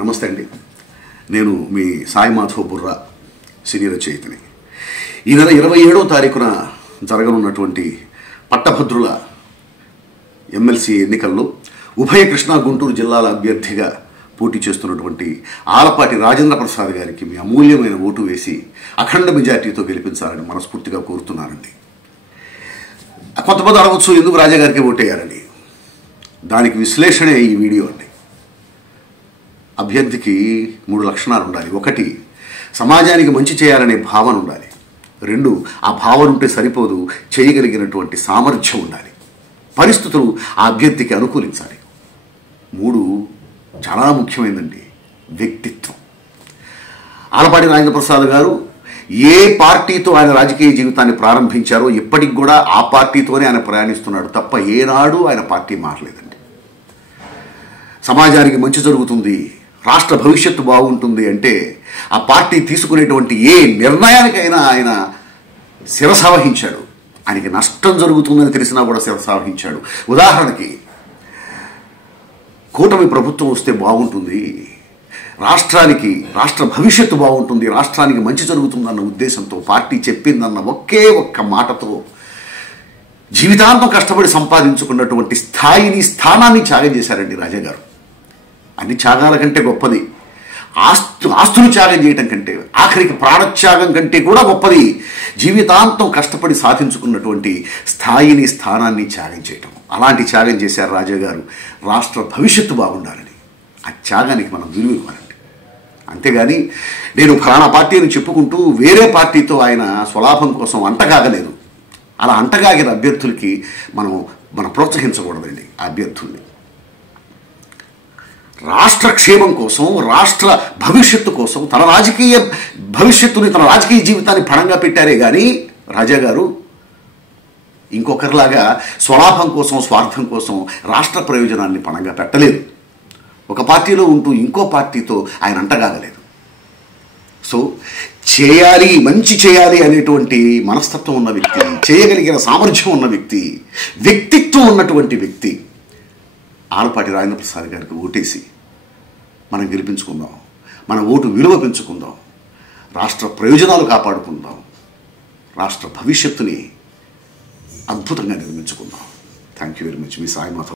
నమస్తే అండి. నేను మీ సాయి మాధవ్ బుర్రా సీనియర్ రచయితని. ఈ నెల 27వ తారీఖున జరగనున్నటువంటి పట్టభద్రుల ఎమ్మెల్సీ ఎన్నికల్లో ఉభయ కృష్ణా గుంటూరు జిల్లాల అభ్యర్థిగా పోటీ చేస్తున్నటువంటి ఆలపాటి రాజేంద్ర ప్రసాద్ గారికి మీ అమూల్యమైన ఓటు వేసి అఖండ మెజార్టీతో గెలిపించాలని మనస్ఫూర్తిగా కోరుతున్నానండి. కొంతమంది అడగవచ్చు, ఎందుకు రాజా గారికి ఓటేయాలని? దానికి విశ్లేషణే ఈ వీడియో అండి. అభ్యర్థికి 3 లక్షణాలు ఉండాలి. 1, సమాజానికి మంచి చేయాలనే భావన ఉండాలి. 2, ఆ భావన ఉంటే సరిపోదు, చేయగలిగినటువంటి సామర్థ్యం ఉండాలి. పరిస్థితులు ఆ అభ్యర్థికి అనుకూలించాలి. 3, చాలా ముఖ్యమైనదండి, వ్యక్తిత్వం. ఆలపాటి రాజేంద్ర ప్రసాద్ గారు ఏ పార్టీతో ఆయన రాజకీయ జీవితాన్ని ప్రారంభించారో ఇప్పటికి కూడా ఆ పార్టీతోనే ఆయన ప్రయాణిస్తున్నాడు తప్ప ఏనాడు ఆయన పార్టీ మారలేదండి. సమాజానికి మంచి జరుగుతుంది, రాష్ట్ర భవిష్యత్తు బాగుంటుంది అంటే ఆ పార్టీ తీసుకునేటువంటి ఏ నిర్ణయానికైనా ఆయన శిరసావహించాడు. ఆయనకి నష్టం జరుగుతుందని తెలిసినా కూడా శిరసావహించాడు. ఉదాహరణకి, కూటమి ప్రభుత్వం వస్తే బాగుంటుంది, రాష్ట్రానికి రాష్ట్ర భవిష్యత్తు బాగుంటుంది, రాష్ట్రానికి మంచి జరుగుతుందన్న ఉద్దేశంతో పార్టీ చెప్పిందన్న ఒకే ఒక్క మాటతో జీవితాంతం కష్టపడి సంపాదించుకున్నటువంటి స్థానాన్ని త్యాగం చేశారండి రాజా గారు. అన్ని త్యాగాల కంటే గొప్పది ఆస్తులు త్యాగం చేయటం కంటే, ఆఖరికి ప్రాణత్యాగం కంటే కూడా గొప్పది జీవితాంతం కష్టపడి సాధించుకున్నటువంటి స్థానాన్ని త్యాగం చేయటం. అలాంటి త్యాగం చేశారు రాజా గారు, రాష్ట్ర భవిష్యత్తు బాగుండాలని. ఆ త్యాగానికి మనం విలువ ఇవ్వాలండి. అంతేగాని నేను ఫలానా పార్టీ అని చెప్పుకుంటూ వేరే పార్టీతో ఆయన స్వలాభం కోసం అంటగాగలేదు. అలా అంటగాగిన అభ్యర్థులకి మనం ప్రోత్సహించకూడదండి. ఆ అభ్యర్థుల్ని రాష్ట్ర క్షేమం కోసం, రాష్ట్ర భవిష్యత్తు కోసం తన రాజకీయ భవిష్యత్తుని, తన రాజకీయ జీవితాన్ని పణంగా పెట్టారే కానీ రాజా గారు ఇంకొకరిలాగా స్వలాభం కోసం, స్వార్థం కోసం రాష్ట్ర ప్రయోజనాన్ని పణంగా పెట్టలేదు. ఒక పార్టీలో ఉంటూ ఇంకో పార్టీతో ఆయన అంటగాగలేదు. సో చేయాలి, మంచి చేయాలి అనేటువంటి మనస్తత్వం ఉన్న వ్యక్తి, చేయగలిగిన సామర్థ్యం ఉన్న వ్యక్తి, వ్యక్తిత్వం ఉన్నటువంటి వ్యక్తి ఆలపాటి రాజేంద్ర ప్రసాద్ గారికి ఓటేసి మనం గెలిపించుకుందాం. మన ఓటు విలువ పెంచుకుందాం, రాష్ట్ర ప్రయోజనాలు కాపాడుకుందాం, రాష్ట్ర భవిష్యత్తుని అద్భుతంగా నిర్మించుకుందాం. Thank you very much. మీ సాయి మాధవ్.